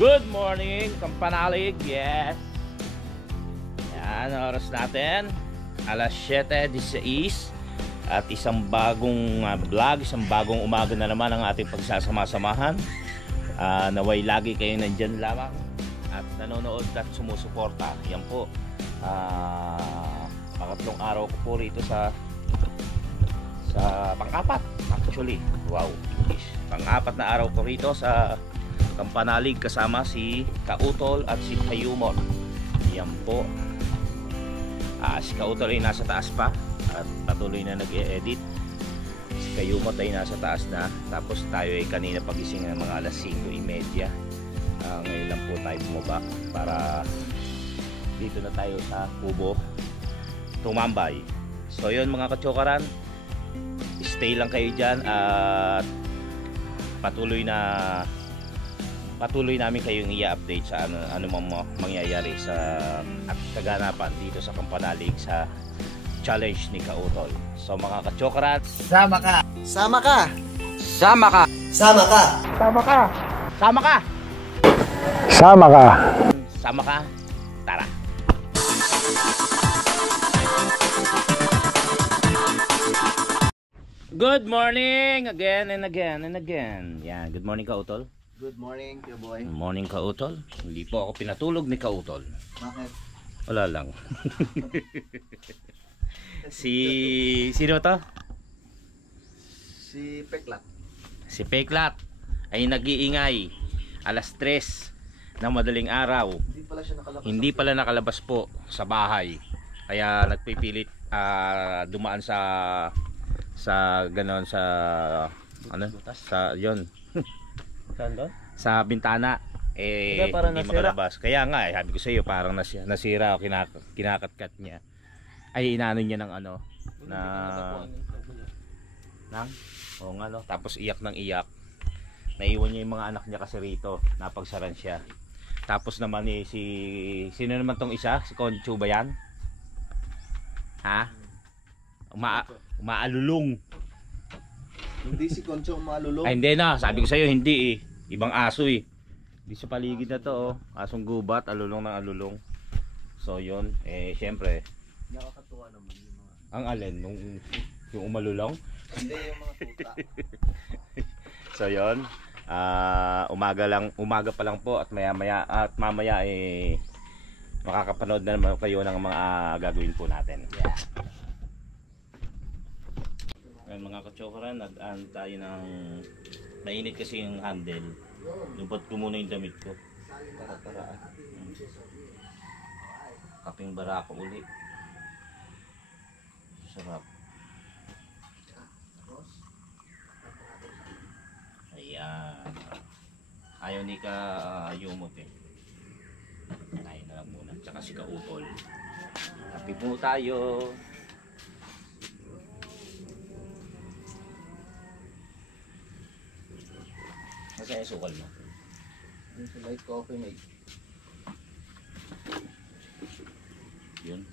Good morning, Kampanalig. Yes. Yan, oras natin. Alas 7:16. At isang bagong vlog, isang bagong umaga na naman ang ating pagsasama-samahan. Naway lagi kayo nandyan lamang at nanonood at sumusuporta. Yan po. Pangatlong araw ko po rito sa pang-apat. Actually, wow. Pang-apat na araw ko rito sa Kampanalig kasama si Kautol at si Kayumot. Yan po. Si Kautol ay nasa taas pa at patuloy na nag-e-edit. Si Kayumot ay nasa taas na. Tapos tayo ay kanina pagising ng mga alas 5:30. Ngayon lang po tayo bumaba para dito na tayo sa kubo tumambay. So yun mga katsokaran, stay lang kayo dyan at patuloy namin kayong i-update sa ano mangyayari sa at kaganapan dito sa Kampanalig sa challenge ni Kautol. So mga katsokaran, sama ka! Sama ka! sama ka! Sama ka! Sama ka! Sama ka! Sama ka! Sama ka! Tara! Good morning again and again and again. Yan, good morning Kautol. Good morning, dear boy. Good morning Kautol. Hindi po ako pinatulog ni Kautol. Bakit? Wala lang. Sino to? Si Peklat. Si Peklat ay nag-iingay alas 3 ng madaling araw. Hindi pala siya nakalabas. Hindi pala nakalabas po sa bahay. Kaya nagpipilit dumaan sa ganon sa ano sa yon. Saan doon? Sa bintana. Hindi makalabas. Kaya nga sabi ko sa iyo parang nasira o kinakatkat niya. Ay inaano niya ng ano oo nga no. Tapos iyak ng iyak. Naiwan niya yung mga anak niya kasi rito. Napagsaran siya. Tapos naman sino naman tong isa? Si Concho ba yan? Ha? Umaalulong. Hindi si Concho umaalulong. Ay hindi na. Sabi ko sa iyo hindi eh. Ibang aso eh. Di sa paligid na to oh. Asong gubat, alulong ng alulong. So yun, syempre Nakakatuwa naman yung mga... ang alin yung umalulong? Hindi yung mga tuta. So yun, umaga pa lang po at mamaya makakapanood na naman kayo ng mga gagawin po natin. Yeah. Ngayon mga katsokaran, nag-aan tayo ng mainit kasi yung handle. Lupat ko muna yung damit ko. Kaping barako uli. Sarap. Ayan. Ayaw ni Kayumot eh. Kinain na lang muna. Tsaka si Kautol. Happy po tayo. Masaya yung sukal mo. Yung light coffee mate. Yun.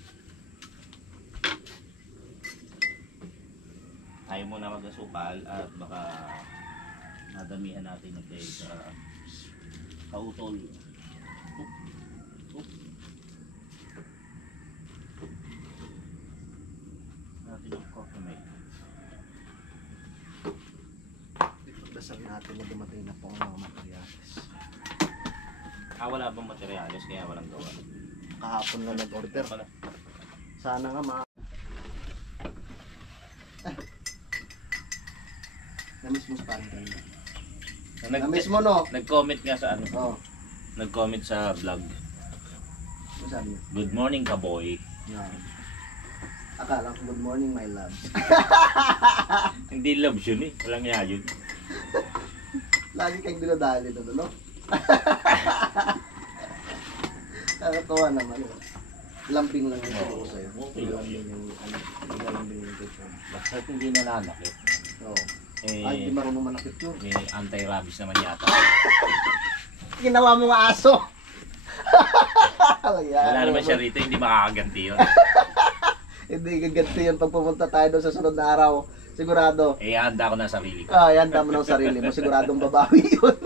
Ayaw mo na mag-asukal at baka nadamihan natin ng tayo sa Kautol. Natin yung coffee mate. Dasal natin na dumating na po ang mga materyales. Wala bang materyales kaya walang gawa? Kahapon na nag-order. Sana nga na-miss mo sa parang na-miss mo no? Nag-comment nga sa ano? Oo. Nag-comment sa vlog. Ano sabi niya? Good morning ka boy. Yan. Akala ko good morning my loves. Hindi loves yun eh. Walang nga yun. Lagi kayong dinadali dito, no? Nakakatawa naman. Lambing lang yung sabi ko sa'yo. Okay lang yun. Lambing yung picture. Basta hindi nananakit. Oo. Ay, di marunong manakit yun. May anti-rabies naman yata. Ginawa mo nga aso. Wala naman siya rito, hindi makakaganti yun. Hindi gaganti yun pag pumunta tayo doon sa sunod na araw. Sigurado. Handa ko na sarili ko. Ihanda mo ng sarili mo. Siguradong babawi yun.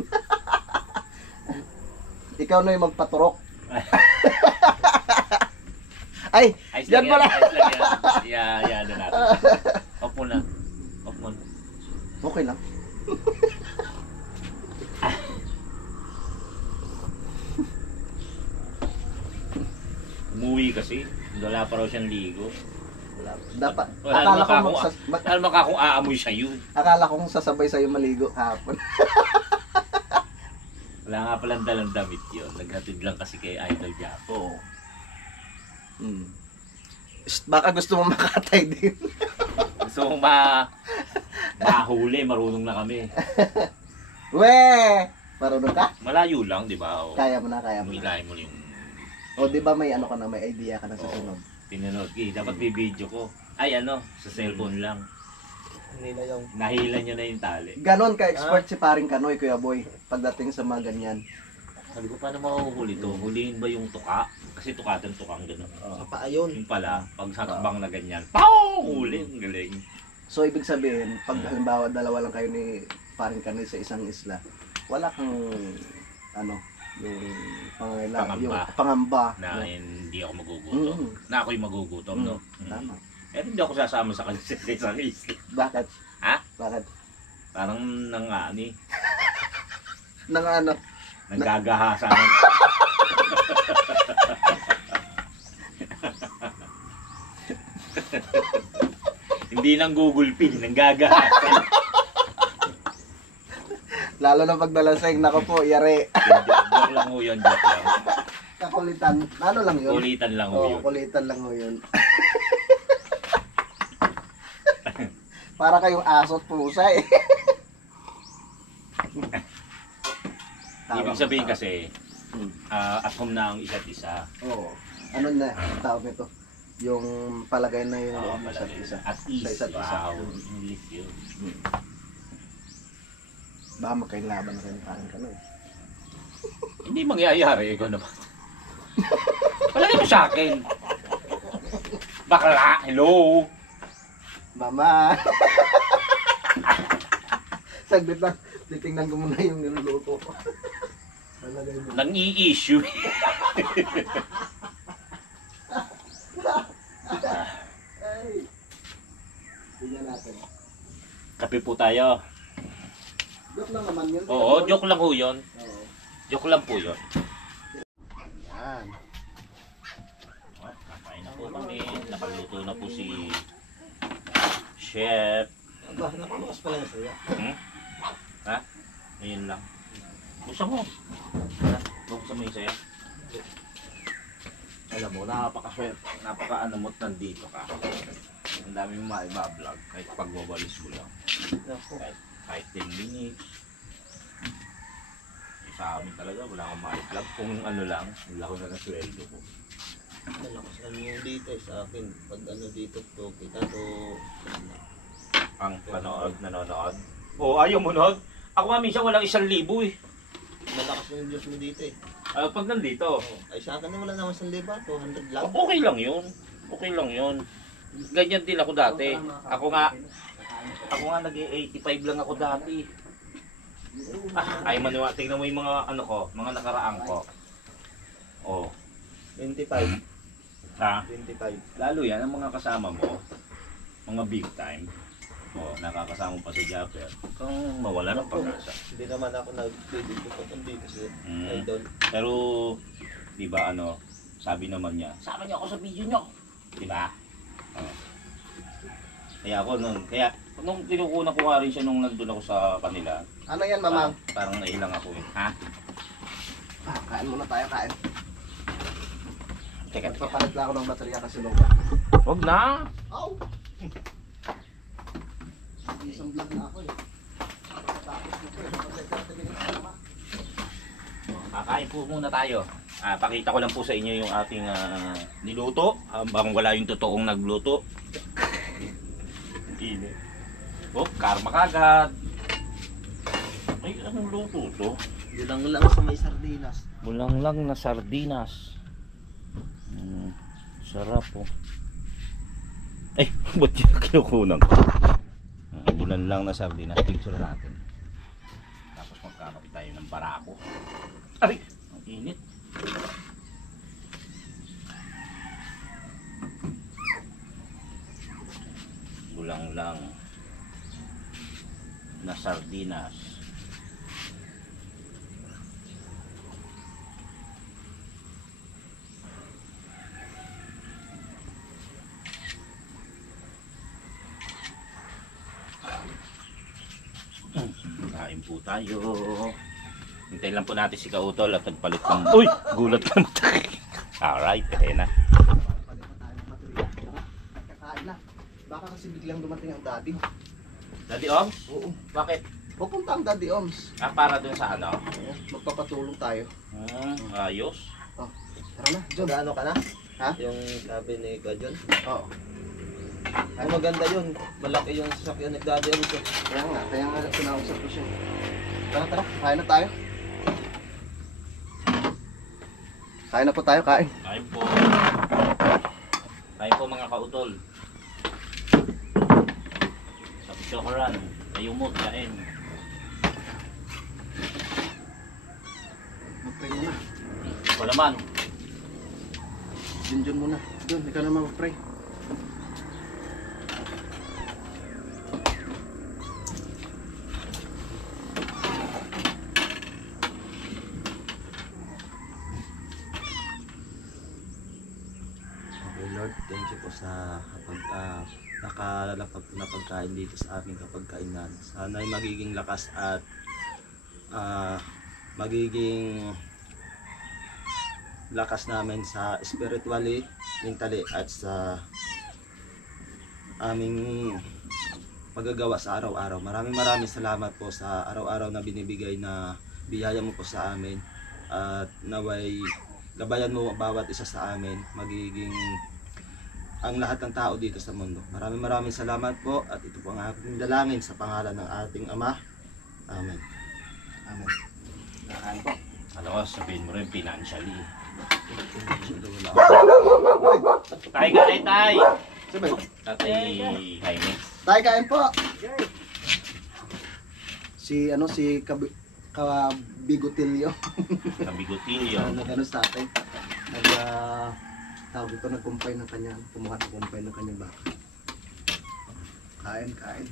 ikaw na yung magpaturok. Ay, Ayos yan lang pala. Ayos lang yan. Yan na natin. Off mo na. Off mo na. Okay lang. Umuwi kasi. Wala pa raw siyang ligo. Dapat, Wala akala ko, naman ka kung aamoy sa'yo. akala ko kung sasabay sa'yo maligo hapon. Wala nga palang dalang damit yun. Naghatid lang kasi kay Idol Japo. Hmm. Baka gusto mo makatay din. Gusto mong mahuli, marunong na kami. Weh! Marunong ka? Malayo lang, di ba? O, Kaya mo na, kaya mo na. Milahin mo yung O, di ba may ano ka na, may idea ka na sa sunod? tinanood. Dapat bibidyo ko. Ay sa cellphone lang. Hindi na yung... Nahila nyo na yung tali. Ganon ka-expert si paring Kanoy, Kuya Boy, pagdating sa mga ganyan. Sabi ko, paano mahuhuli to? Huliin ba yung tuka? Kasi tukatan tukang gano'n. Sa paa yun. Yung pala, pag sakbang na ganyan, pow! Huli. Ang galing. So, ibig sabihin, pag halimbawa dalawa lang kayo ni paring Kanoy sa isang isla, wala kang, ano, yung yung pangamba. Na no? hindi ako magugutom. Mm. Na ako'y magugutom, no? Tama. Pero hindi ako sasama sa kanila sa isang isla. Bakit? Ha? Bakit? Parang nangani. Nang ano? Nanggagahasa ng... Hindi lang Google Pin, nanggagahasa. Lalo na pag dalaseng, nako po, yari. Joke lang ho yun, joke lang. Kakulitan. Ano lang yun? Kulitan lang ho Oo, yun. kulitan lang ho yun. Para kayong aso at pusa eh. Ibig sabihin kasi, at home na ang isa't isa. Oo. Ano na, ang tawag nito? Yung palagay na yung Oo, isa't palagay. isa. At ease. Sa isa't isa. Wow, English yun. Baka magkainlaban na kayo ng parang Kanoy. Hindi mangyayari, ikaw naman. Palagay mo sa akin. Bakla, hello. Mama! Saglit lang. Titingnan ko muna yung niluluto ko. Palagay mo. Nang-i-issue. Ay! Tingnan natin. Kape po tayo. Joke lang naman yun. Oo, joke lang po yun. Oo. Joke lang po yun. Yan. Kakain na po kami. Nakaluto na po si Chef. Aba, napalukas pala yung saya. Ha? Ayun lang. Buksan mo. Ha? Buksan mo yung saya. Alam mo, napaka-ano mo't nandito ka. Ang dami mo maiba-vlog kahit pagbabalis mo lang. Kahit 10 minutes. Sa amin talaga, wala akong ma-vlog. Kung ano lang, wala ko na ng sweldo ko. Malakas lang yung dito sa akin. Pag ano dito to, kita to... Ang nanonood. Oo, ayaw mo nood. Ako nga minsan walang 1,000 eh. Malakas lang yung Diyos mo dito eh. Pag nandito, Ay sa akin wala naman 1,000, 200 lang. okay lang yun. Okay lang yun. Ganyan din ako dati. Ako nga nag-85 lang ako dati. Ay maniwa, tingnan mo yung mga ano ko, mga nakaraan ko. Oh, 25. ha? 25. Lalo yan ang mga kasama mo, mga big time. Oh, nakakasama pa si Japper. Kung mawala ng pag-asa. Hindi naman ako nag-dito ko kundi kasi idol. Pero, di ba ano, sabi naman niya, sama niyo ako sa video niyo. Di ba? Oh. Kaya ako nung tinukunan ko nga rin siya nung nandun ako sa kanila. Ano yan, mamang? Parang nailang ako eh. Ha? Kain muna tayo, kain. Teka. Papalit lang ako ng baterya kasi low. Wag na! Ow! Isang vlog na ako eh. Kakain po muna tayo. Pakita ko lang po sa inyo yung ating niluto. Habang wala yung totoong nagluto. Init. Oh, karma kagad. Ay, anong luto to? Bilang lang sa may sardinas. Bulang lang na sardinas. Sarap po. Ay, ba't yung kinukunan ko? Bulan lang na sardinas. Picture natin. Tapos magkakapit tayo ng barako. Ay! Init. Gulang lang na sardinas. Kain po tayo. Hintay lang po natin si Kautol at nagpalit ng... Uy! Gulat ka na. Alright, kaya na. Kakain na. Baka kasi biglang dumating ang daddy. Daddy Oms? Oo. Bakit? Pupunta ang daddy Oms. Para dun sa ano? Magpapatulong tayo. Ayos. Tara na, John. Gaano ka na? Ha? Yung sabi ni Kajon. Oo. Ay maganda yun. Malaki yung sasakyan ni Daddy Oms. Kaya nga pinausap ko siya. Tara, kain na tayo. Kain na po tayo, kain. Kain po. Kain po mga Kautol. Sa Pichokaran. Ayumot, kain. Mag-pray muna. Ako naman. John muna. John, ikaw naman mag-pray. Okay Lord, thank you po sa nakalalapag po na pagkain dito sa aming kapagkainan. Sana ay magiging lakas at magiging lakas namin sa spiritually, mentally at sa aming magagawa sa araw-araw. Maraming salamat po sa araw-araw na binibigay na biyaya mo po sa amin at naway gabayan mo bawat isa sa amin, magiging ang lahat ng tao dito sa mundo. Maraming salamat po at ito po ang aking dalangin sa pangalan ng ating Ama. Amen. Amen. Kain po. Ano, sabihin mo rin financially. Wala. Tay, kain, tay! Sabay. Tatay Jaime. Tayo kain po. Si Kabigotilyo. Kabigotilyo. Nag-ano sa atin. Tawag ito, nag-compine ng kanya. Kumuha ng compine ng kanyang baka. Kain.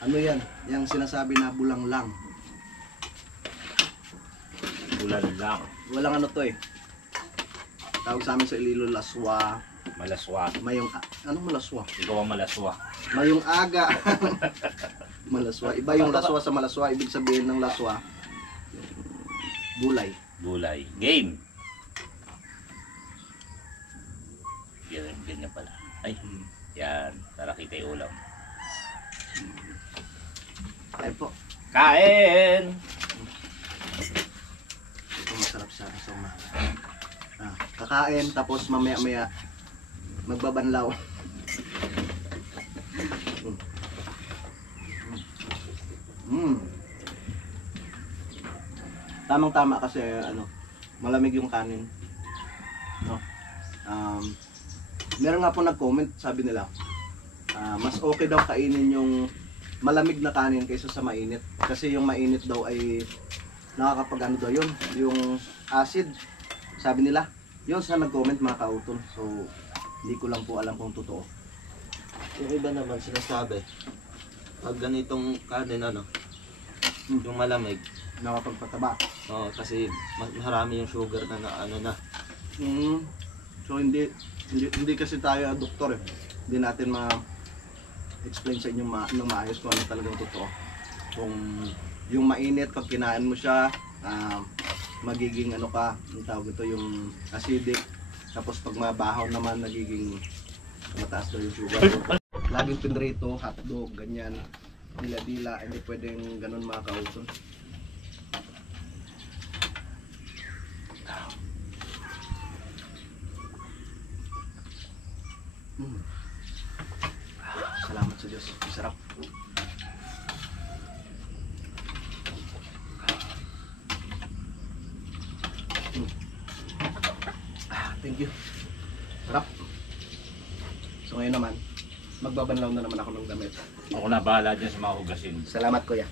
Ano yan? Yung sinasabi na bulang lang. Bulan lang. Walang ano to eh. Tawag sa amin sa Ililo, laswa. Malaswa. Mayong, anong malaswa? Ikaw ang malaswa. Mayong aga. Malaswa. Iba yung laswa sa malaswa. Ibig sabihin ng laswa, gulay. Gulay. Game! Ganyan pala. Ay, yan. Tara kita yung ulam. Kain po. Kain! Ito masarap sa sama. Kakain tapos mamaya-maya magbabanlaw. Tamang-tama kasi malamig yung kanin. No. Meron nga po nag-comment, sabi nila, mas okay daw kainin yung malamig na kanin kaysa sa mainit. Kasi yung mainit daw ay nakakapag daw yun, yung acid. Sabi nila, yun sa nag-comment mga kautol. So, hindi ko lang po alam kung totoo. Yung iba naman sinasabi, pag ganitong kanin yung malamig, Nakapagpataba. kasi marami yung sugar na na. So, hindi kasi tayo doktor eh. Hindi natin ma-explain sa inyo ng maayos kung ano talagang totoo. Kung yung mainit, pag kinain mo siya, magiging ang tawag ito, yung acidic. Tapos pag mabahaw naman, nagiging mataas daw yung sugar. Laging pinrito, hotdog, ganyan. Dila-dila, hindi pwedeng ganun mga kautol. Salamat sa Diyos. Sarap. Thank you. Sarap. So ngayon naman, magbabanlaw na naman ako ng damit. Ako na bahala dyan sa mga hugasin. Salamat kuya.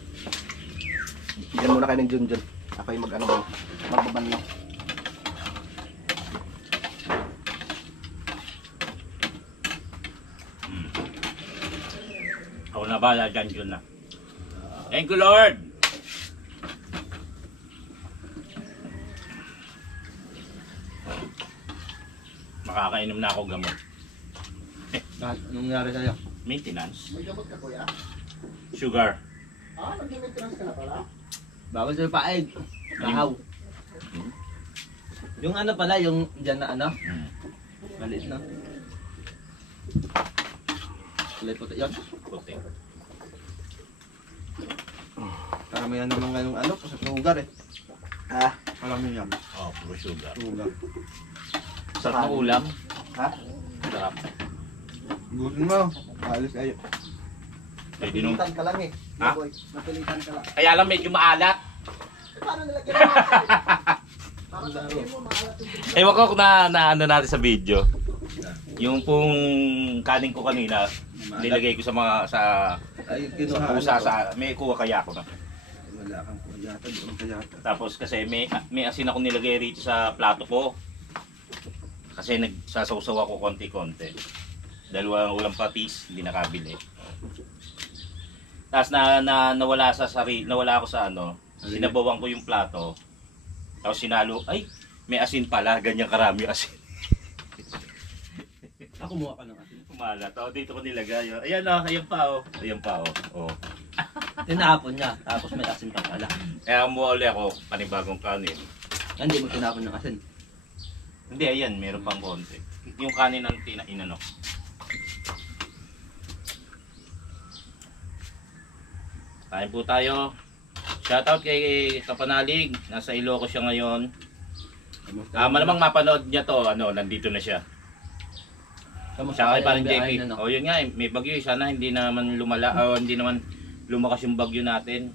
Bigyan muna kayo ng Junjun. Ako yung magbaban lang. Ako na bala dyan, yun na. Thank you, Lord! Makakainom na ako gamot. Anong nangyari sa'yo? Maintenance. May gamot ka kuya? Sugar. Nag-maintenance ka na pala? Bawal sa'yo paig. Kahaw. Yung ano pala, yung dyan na ano? Hmm. Maliit na. Kulay puti yan. Puti. Karamihan naman ngayong ano, sa sugar eh. Ha? Karamihan. Oh, puro sugar. Sugar. Sarap ng ulam. Ha? Sarap. Gusto mo, alis kayo. Pwede nung... Napilitan ka lang eh. Ha? Boy, napilitan ka lang. Kaya lang medyo maalat. Paano nilagyan mo? Para sabihin mo, maalat yung Ewan ko kung na ano natin sa video. Yung pong kanin ko kanina, nilagay ko sa mga sa Ay, kinuha. pusa sa may kuha kaya ako na. Wala kang kayata, doon kayata. Tapos kasi may asin ako nilagay rito sa plato ko. Kasi nagsasawsaw ako konti-konti. Dahil walang patis, hindi nakabili. Tapos nawala ako sa ano, sinabawan ko yung plato. Tapos sinalo, ay, may asin pala, ganyan karami asin. Ako kumuha ka ng asin. Kumalat. Oh, dito ko nilagay. Oh. Ayan oh, ayan pa oh. Ayan pa oh. Oh. Tinapon niya, tapos may asin pa pala. Kaya umuuli ako panibagong kanin. Hindi mo tinapon ng asin. Hindi, ayan, meron pang konti. Yung kanin ng inano. Kain po tayo. Shoutout kay Kapanalig. Nasa Ilocos siya ngayon. Malamang mapanood niya to. Ano, nandito na siya. Siya kay parang JP. Oh, yun nga, may bagyo. Sana hindi naman lumala. Hindi naman lumakas yung bagyo natin.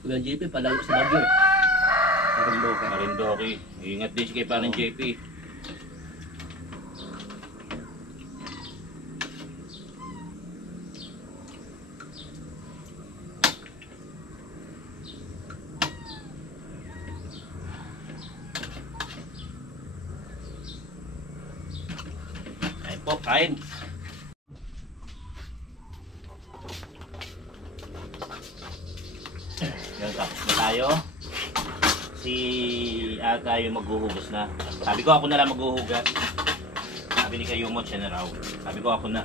Kuya JP, palayo sa bagyo eh. Marindoka. Marindoki. Ingat din si kay parang JP. Kain po, kain. Yan, tapos na tayo. Si ata yung maghuhugas na. Sabi ko ako na lang maghuhugas. Sabi ni Kayumot, siya na raw. Sabi ko ako na.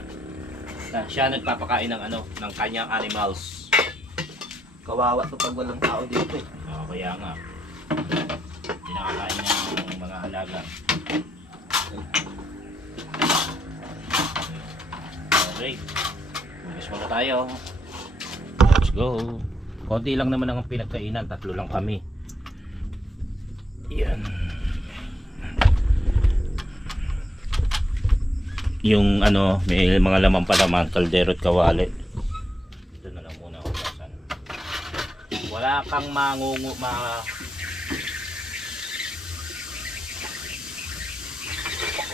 Siya nagpapakain ng ano, ng kanyang animals. Kawawa to pag walang tao dito eh. Kaya nga. Pinakakain niya ng mga alaga. Okay. Hugas muna tayo. Let's go. Konti lang naman ang pinagkainan. 3 lang kami. Yan. Yung ano, may mga laman pa naman. Kaldero at kawali. Ito na lang muna hugasan. Wala kang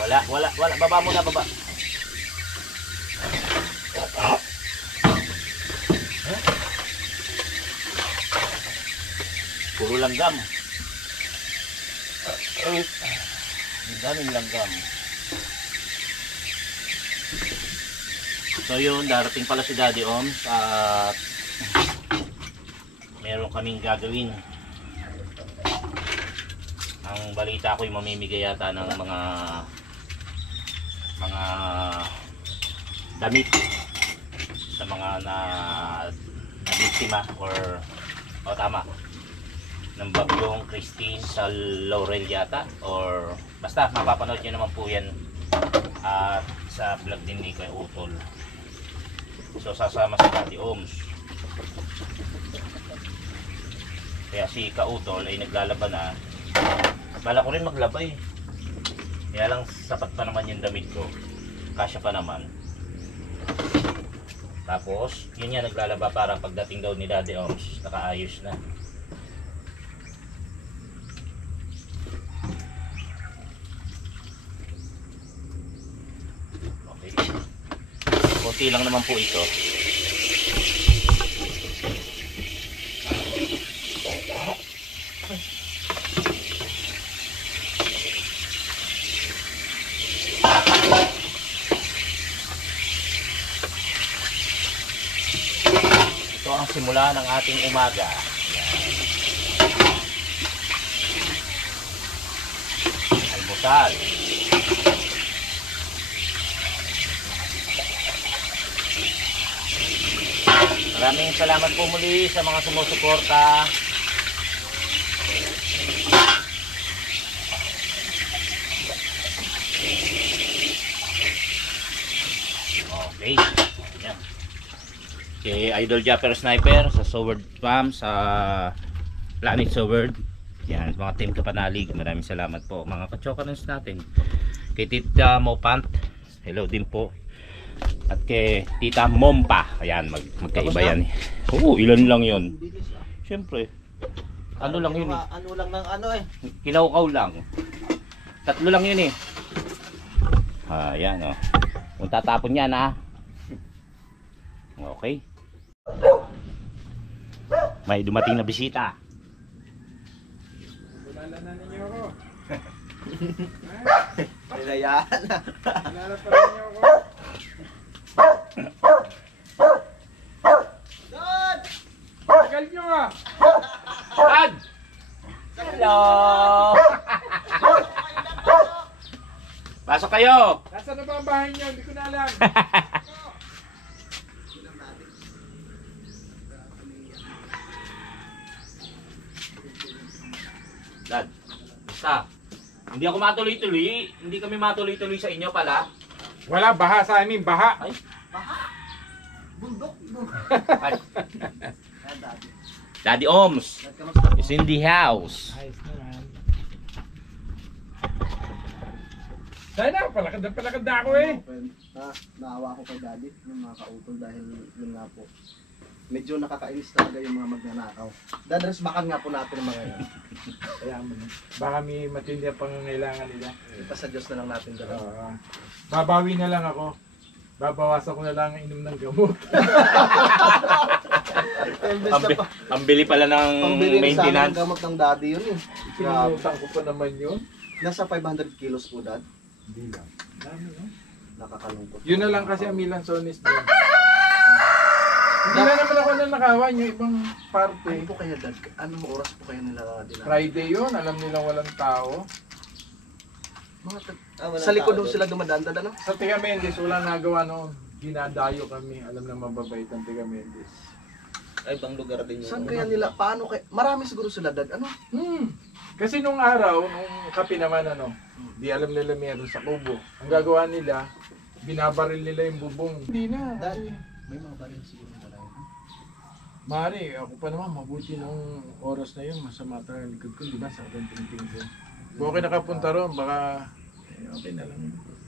wala. Baba muna, baba. Puro langgam. Ang daming langgam. So yun, darating pala si Daddy Oms at meron kaming gagawin. Ang balita ko yung mamimigay yata ng mga damit sa mga na biktima or tama ng bagyong Christine sa Laurel yata, or basta mapapanood nyo naman po yan at sa vlog din ni Kuya Utol. So sasama si Daddy Oms, kaya si Kautol ay naglalaba na. Bala ko rin maglaba eh, kaya lang sapat pa naman yung damit ko, kasya pa naman. Tapos yun nga, naglalaba para pagdating daw ni Daddy Oms nakaayos na. Kunti lang naman po ito. Ito ang simula ng ating umaga. Yan. Almusal. Maraming salamat po muli sa mga sumusuporta. Okay. Yan. Kay Idol Japper Sniper sa Sword Farm sa Planet Sword. Yan, mga team Kapanalig. Maraming salamat po mga kachokanons natin. Kay Tita Mopant, hello din po. At kay Tita Mompa, ayan, magkaiba yan. Oo, ilan lang yun. Siyempre, ano lang yun eh. Ano lang ng ano eh. Kilaw-kaw lang. Tatlo lang yun eh. Ayan o. Kung tatapon yan ha. Okay. May dumating na bisita. Kilala na ninyo ako. Nilayaan na. Kilala pa rin niyo ako. Tagal nyo ah. Dad! Hello! Pasok kayo! Nasaan na ba ang bahay niyo? Hindi ko na alam. Dad, basta. Hindi ako matuloy-tuloy. Hindi kami matuloy-tuloy sa inyo pala. Wala, baha sa amin, baha. Ay, Bundok. ay. Daddy Oms is in the house. Ayos naman. Sana, palakad na ako eh. Naawa ko kay daddy ng mga kautol dahil yun nga po. Medyo nakakainis talaga yung mga magnanakaw. Dadresmakan nga po natin ang mga yan. Kaya mo na. Baka may matindi ang pangangailangan nila. Ipasa Diyos na lang natin dalawa. Oo. Babawi na lang ako. Babawasan ko na lang ang inom ng gamot. Ang bili pala ng Pambili na sana ng maintenance. gamot ng daddy yun eh. Grabe. Pinutang ko pa naman yun. Nasa 500 kilos po dad. Hindi lang. Dami no? Nakakalungkot. Yun na lang kasi ang Milanzones doon. Hindi na naman ako na nakawan yung ibang Ano parte. po kaya dad? Anong oras po kaya nila dinala? Friday yun, alam nilang walang tao. Sa likod doon sila dumadaan dad ano? Sa Tiga Mendes, walang nagawa noon. Dinadayo kami, alam na mababait ang Tiga Mendes. Ay, ibang lugar din yun. Saan kaya nila? Paano kaya? Marami siguro sila dad. Ano? Kasi nung araw, nung kape naman di alam nila meron sa kubo. Ang gagawa nila, binabaril nila yung bubong. Hindi na. Dad, may mga baril siguro na tayo. Mari, ako pa naman, mabuti nung oras na yun, masama tayo likod ko, di ba? Sa akin tingting ko. Kung okay nakapunta ron, baka okay na lang.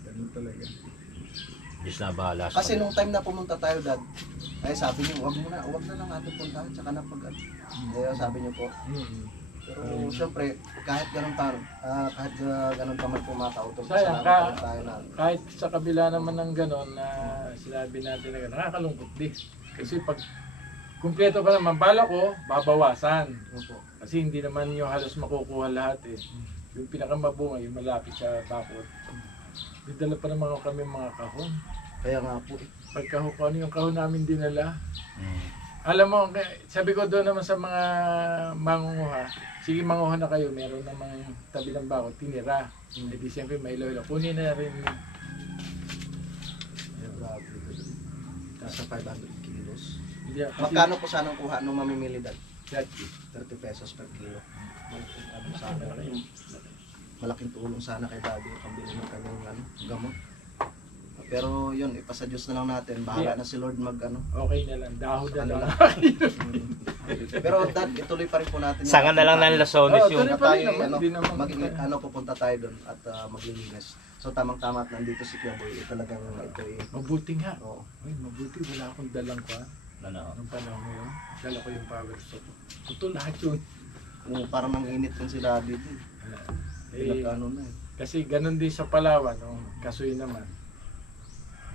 Ganun talaga. Diyos na bahala sa Kasi kanila. nung time na pumunta tayo dad, ay sabi niyo, wag na lang natin puntahan, tsaka na pag Kaya sabi niyo po. Pero syempre, kahit ganun pa, kahit ganun pa man pumatao, Sayang, salamat pa rin tayo na. Kahit sa kabila naman ng gano'n na sinabi natin na gano'n, nakakalungkot din. Kasi pag kumpleto pa naman, bala ko, babawasan. Opo. Kasi hindi naman yung halos makukuha lahat eh. Yung pinakamabunga, yung malapit sa bakod. Didala pa naman kami mga kahon. Kaya nga po, Pagkahon, ano yung kahon namin dinala. Alam mo, sabi ko doon naman sa mga mangunguha, sige manguha na kayo, meron namang tabi ng bakod, tinira. Eh di siyempre may ilo-ilo. Kunin na rin. grabe. Nasa 500 kilos. Hindi, kasi, Magkano po sana ang kuha nung mamimili dad? 30. 30 pesos per kilo. Ano sana yun? Malaking tulong sana kay daddy yung pambili ng kanyang gamot. Pero yun, ipasa Diyos na lang natin. Bahala na si Lord mag Okay na lang, dahod na Ano lang. Pero dad, ituloy pa rin po natin. Sanga na lang ng Lasones Oo, yung... tuloy Na pa tayo, rin naman, hindi naman pupunta tayo doon at maglilinis. So tamang-tama at nandito si Kuya Boy. Talagang ito eh. Mabuti nga. Oo. Ay, mabuti, wala akong dalang pa. Ano? Nung panahon mo yun, dala ko yung power stop. Ito lahat yun. Parang nanginit din si daddy. Eh, Pinagkano na eh. kasi ganun din sa Palawan, Kasoy naman.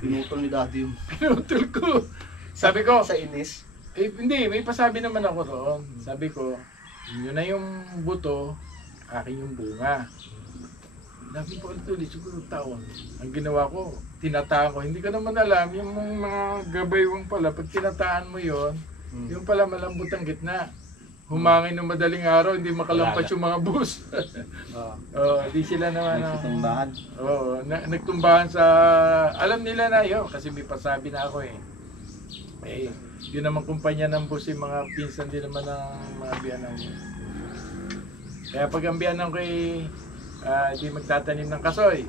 Pinutol ni daddy yung Pinutol ko. Sabi ko, sa inis. hindi, may pasabi naman ako roon. Sabi ko, yun na yung buto, akin yung bunga. Sabi ko ulit, siguro taon. Ang ginawa ko, tinataan ko. Hindi ko naman alam, yung mga gabaywang pala, pag tinataan mo yon, yung pala malambot ang gitna. Humangin ng madaling araw, hindi makalampas yung mga bus. Di sila naman. Nagtutumbahan. Nagtumbahan sa, alam nila na yun, kasi may pasabi na ako eh. Yun naman kumpanya ng bus, yung mga pinsan din naman ng mga biyanan niya. Kaya pag ang biyanan ko di magtatanim ng kasoy.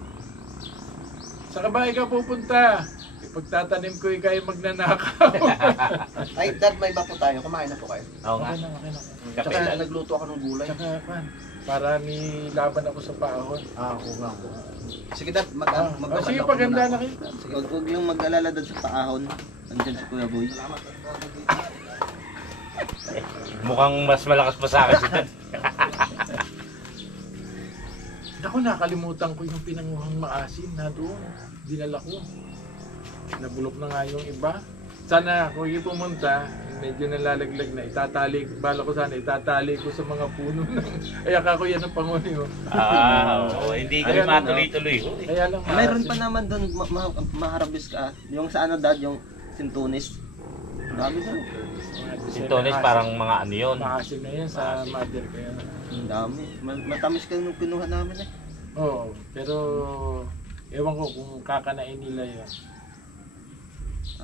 Sa bahay ka pupunta. Pagtatanim ko kayo magnanakaw. Ay, dad, may iba po tayo. Kumain na po kayo. Oo nga. Okay na. Kape Tsaka lang. nagluto ako ng gulay. Tsaka para nilaban ako sa pahon. Oo nga po. Sige dad, Sige, paganda na kita. Sige. Huwag yung mag-alala doon sa paahon. Andyan si Kuya Boy. Salamat. Mukhang mas malakas pa sa akin si Dad. Naku, nakalimutan ko yung pinanguhang maasim na doon. Dinala ko. Nabulok na nga yung iba. Sana kung yung pumunta, medyo nalalaglag na. Bala ko sana, itatali ko sa mga puno ng... Ay, ako yan ang pangunin. Hindi kami Ayan, matuloy-tuloy. Kaya lang Mayroon pa naman doon, maharabis ka. Yung sa ano dad, yung sintunis. Dami doon. Sintones parang mga ano yun. Maasim na yan sa mother ko yan. Ang dami. Matamis ka nung pinuha namin eh. Oo, pero ewan ko kung kakanain nila yun.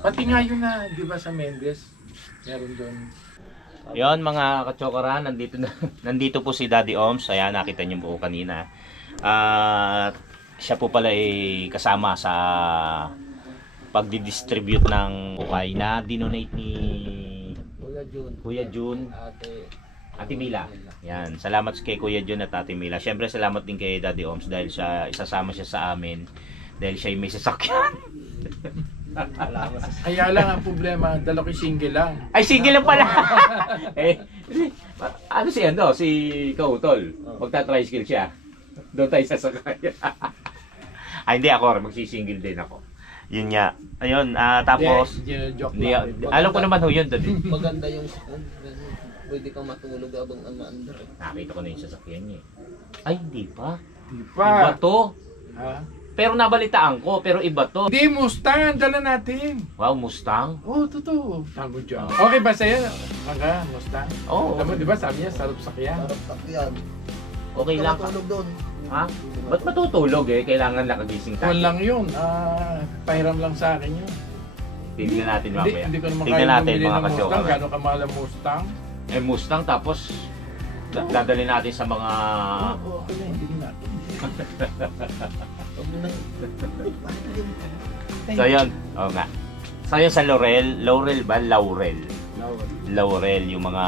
Pati nga yun na, di ba sa Mendes, meron doon. Yon mga kachokaran, nandito po si Daddy Oms. Ayan, nakita niyo po kanina. At siya po pala ay kasama sa pagdi-distribute ng ukay na dinonate ni Kuya Jun, Ate Mila. Yan, salamat kay Kuya Jun at Ate Mila. Siyempre salamat din kay Daddy Oms dahil isasama siya sa amin dahil siya ay may sasakyan. Kaya lang ang problema, dala ko single lang. Ay, single lang pala. Si Kautol. Magta-tricycle siya. Doon tayo sasakay. Ay, hindi ako. Magsisingle din ako. Yun nga. Ayun, tapos... Joke Hindi, lang. alam ko naman ho yun, Daddy. Maganda yung spoon. Pwede kang matulog habang umaandar eh. Nakita ko na yung sasakyan niya. Ay, hindi pa. Di Iba pa. to. Ha? Pero nabalitaan ko, pero iba to. Hindi, Mustang, dala natin. Wow, Mustang. Oo, totoo. Tango dyan. Okay ba sa'yo? Hangga, Mustang? Oo. Alam mo, di ba sabi niya, sarap sakyan. Sarap sakyan. Okay lang. Matulog doon. Ha? Ba't matutulog eh? Kailangan nakagising tayo. Kung lang yun, pahiram lang sa akin yun. Tignan natin mamaya. Hindi ko naman Tignan kaya natin bumili mga ng Mustang. kasyokan. Gano'ng kamahal ang Mustang? Eh, Mustang tapos dadalhin natin sa mga... Oo, okay na, hindi natin. So yun, oo nga. So yun sa Laurel ba? Laurel, yung mga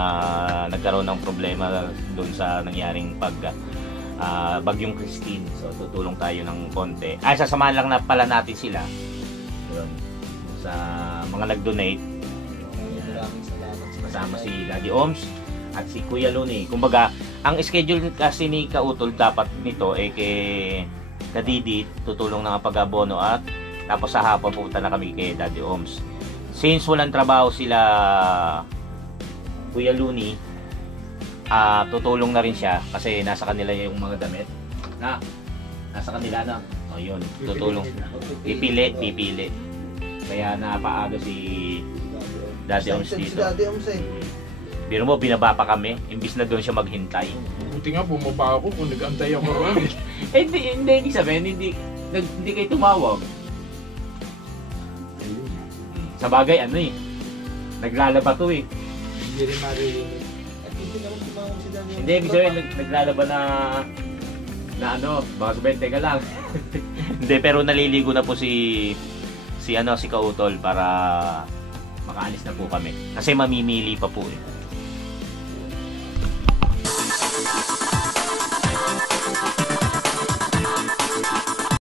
nagkaroon ng problema doon sa nangyaring bagyong Christine. So tutulong tayo ng konti. Ay, sasamahan lang na pala natin sila. Yun. Sa mga nag-donate. Maraming salamat. Kasama si Daddy Oms at si Kuya Luni. Kumbaga, ang schedule kasi ni Kautol dapat nito kay Kadidi, tutulong ng pag-abono at tapos sa hapon pupunta na kami kay Daddy Oms. Since walang trabaho sila Kuya Luni, tutulong na rin siya kasi nasa kanila yung mga damit. Nasa kanila na. O yun, tutulong. Pipili. Kaya napaaga si Daddy Oms Si dito. Daddy Oms eh. Biro mo, binaba pa kami, imbis na doon siya maghintay. Buti nga, bumaba ako kung nag-antay ako ron. Hindi ibig sabihin, hindi kayo tumawag. Sa bagay, naglalaba to eh. Hindi rin maririnig. Hindi, ibig sabihin, naglalaba na baka sabihin, teka lang. Hindi, pero naliligo na po si Kautol para makaalis na po kami. Kasi mamimili pa po eh.